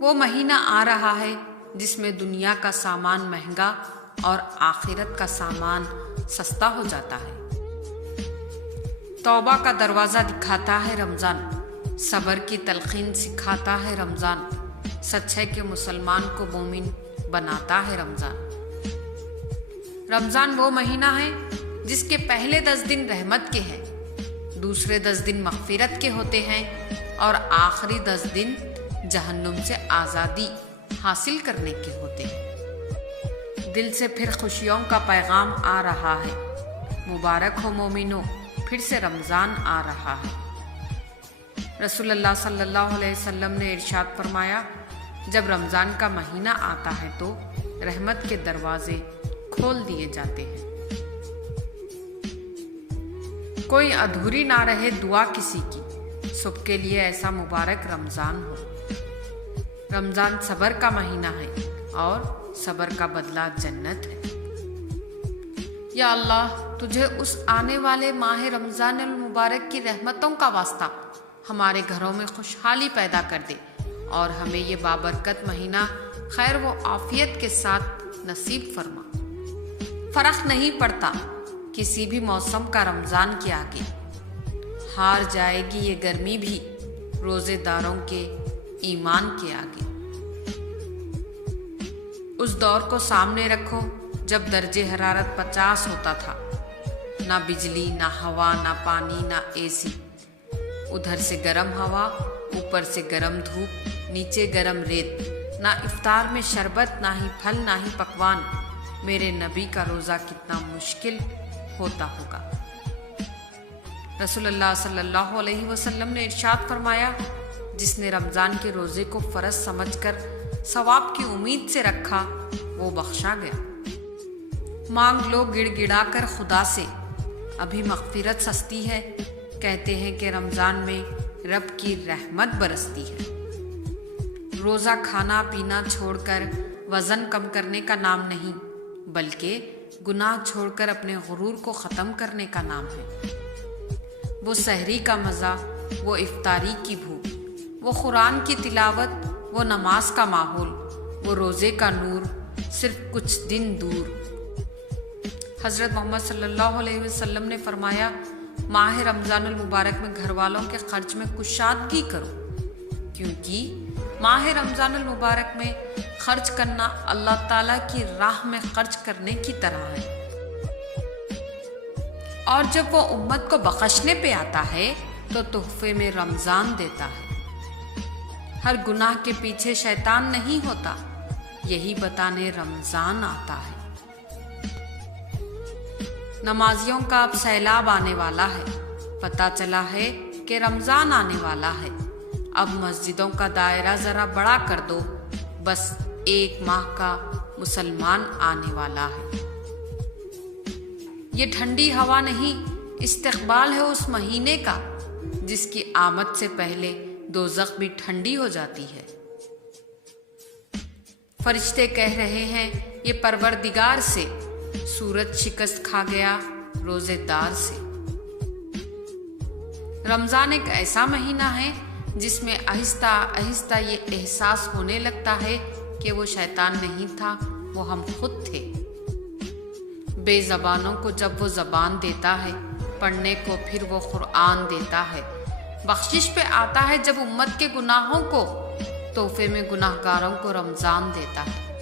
وہ مہینہ آ رہا ہے جس میں دنیا کا سامان مہنگا اور آخرت کا سامان سستا ہو جاتا ہے۔ توبہ کا دروازہ دکھاتا ہے رمضان، صبر کی تلقین سکھاتا ہے رمضان، سچ ہے کہ مسلمان کو مومن بناتا ہے رمضان۔ رمضان وہ مہینہ ہے جس کے پہلے 10 دن رحمت کے ہیں، دوسرے 10 دن مغفرت کے ہوتے ہیں اور آخری 10 دن جہنم سے آزادی حاصل کرنے کے ہوتے ہیں۔ دل سے پھر خوشیوں کا پیغام آ رہا ہے، مبارک ہو مومنو، پھر سے رمضان آ رہا ہے۔ رسول اللہ صلی اللہ علیہ وسلم نے ارشاد فرمایا، جب رمضان کا مہینہ آتا ہے تو رحمت کے دروازے کھول دیے جاتے ہیں، کوئی ادھوری نہ رہے دعا کسی کی، سب کے لیے ایسا مبارک رمضان ہو۔ رمضان صبر کا مہینہ ہے اور صبر کا بدلہ جنت ہے۔ یا اللہ، تجھے اس آنے والے ماہ رمضان المبارک کی رحمتوں کا واسطہ ہمارے گھروں میں خوشحالی پیدا کر دے اور ہمیں یہ بابرکت مہینہ خیر و عافیت کے ساتھ نصیب فرما۔ فرق نہیں پڑتا کسی بھی موسم کا رمضان کے آگے، ہار جائے گی یہ گرمی بھی روزے داروں کے ایمان کے آگے۔ اس دور کو سامنے رکھو جب درجہ حرارت 50 ہوتا تھا، نہ بجلی، نہ ہوا، نہ پانی، نہ اے سی، ادھر سے گرم ہوا، اوپر سے گرم دھوپ، نیچے گرم ریت، نہ افطار میں شربت، نہ ہی پھل، نہ ہی پکوان۔ میرے نبی کا روزہ کتنا مشکل ہوتا ہوگا۔ رسول اللہ صلی اللہ علیہ وسلم نے ارشاد فرمایا، جس نے رمضان کے روزے کو فرض سمجھ کر ثواب کی امید سے رکھا وہ بخشا گیا۔ مانگ لو گڑ گڑا کر خدا سے، ابھی مغفرت سستی ہے، کہتے ہیں کہ رمضان میں رب کی رحمت برستی ہے۔ روزہ کھانا پینا چھوڑ کر وزن کم کرنے کا نام نہیں، بلکہ گناہ چھوڑ کر اپنے غرور کو ختم کرنے کا نام ہے۔ وہ سحری کا مزہ، وہ افطاری کی بھوک، وہ قرآن کی تلاوت، وہ نماز کا ماحول، وہ روزے کا نور، صرف کچھ دن دور۔ حضرت محمد صلی اللہ علیہ وسلم نے فرمایا، ماہ رمضان المبارک میں گھر والوں کے خرچ میں کشادگی کرو، کیونکہ ماہ رمضان المبارک میں خرچ کرنا اللہ تعالیٰ کی راہ میں خرچ کرنے کی طرح ہے۔ اور جب وہ امت کو بخشنے پہ آتا ہے تو تحفے میں رمضان دیتا ہے۔ ہر گناہ کے پیچھے شیطان نہیں ہوتا، یہی بتانے رمضان آتا ہے۔ نمازیوں کا اب سیلاب آنے والا ہے، پتہ چلا ہے کہ رمضان آنے والا ہے۔ اب مسجدوں کا دائرہ ذرا بڑا کر دو، بس 1 ماہ کا مسلمان آنے والا ہے۔ یہ ٹھنڈی ہوا نہیں، استقبال ہے اس مہینے کا جس کی آمد سے پہلے دوزخ بھی ٹھنڈی ہو جاتی ہے۔ فرشتے کہہ رہے ہیں یہ پروردگار سے، سورج شکست کھا گیا روزے دار سے۔ رمضان ایک ایسا مہینہ ہے جس میں آہستہ آہستہ یہ احساس ہونے لگتا ہے کہ وہ شیطان نہیں تھا، وہ ہم خود تھے۔ بے زبانوں کو جب وہ زبان دیتا ہے، پڑھنے کو پھر وہ قرآن دیتا ہے۔ بخشش پہ آتا ہے جب امت کے گناہوں کو، تحفے میں گناہ گاروں کو رمضان دیتا ہے۔